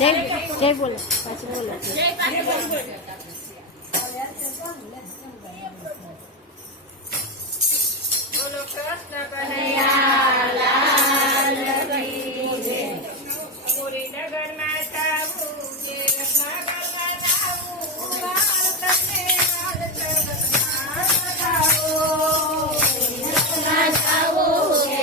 જય બોલો પાછું બોલો બોલો કૃષ્ણ કનૈયા લાલ કી જય. પૂરી નગરમાં જાવું કે રત્નાગરમાં જાવું, બાળ તમને હાલ જગતમાં બતાવો. પૂરી નગરમાં જાવું કે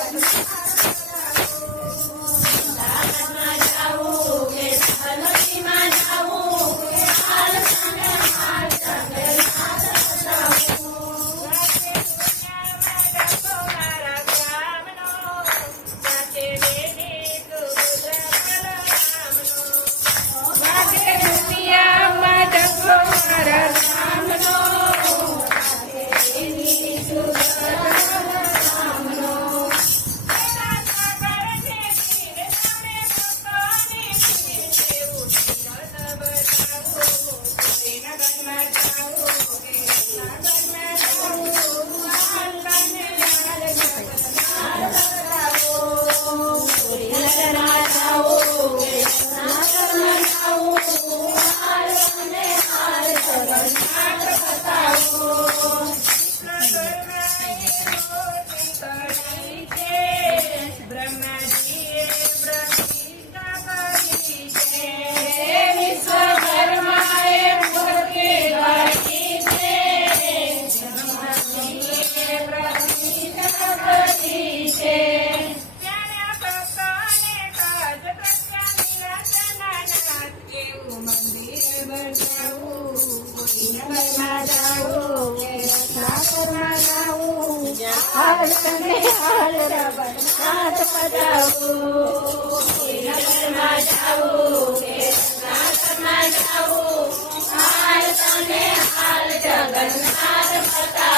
રત્નાગરમાં જાવું, બાળ તમને હાલ જગતમાં બતાવો.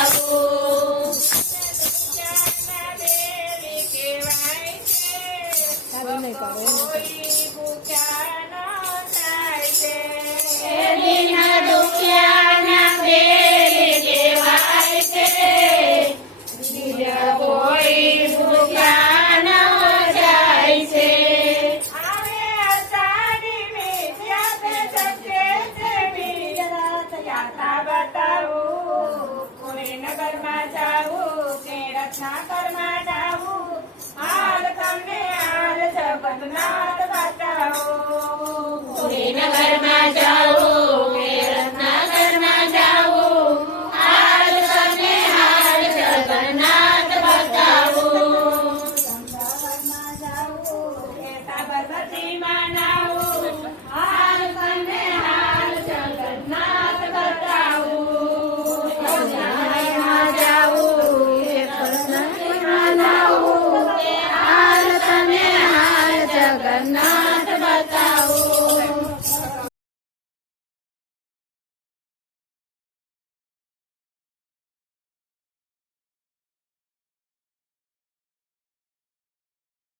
અમદાવાદમાં જાવું કે નવરત્નમાં જાવું, બાળ તમને હાલ જગતમાં નગરમાં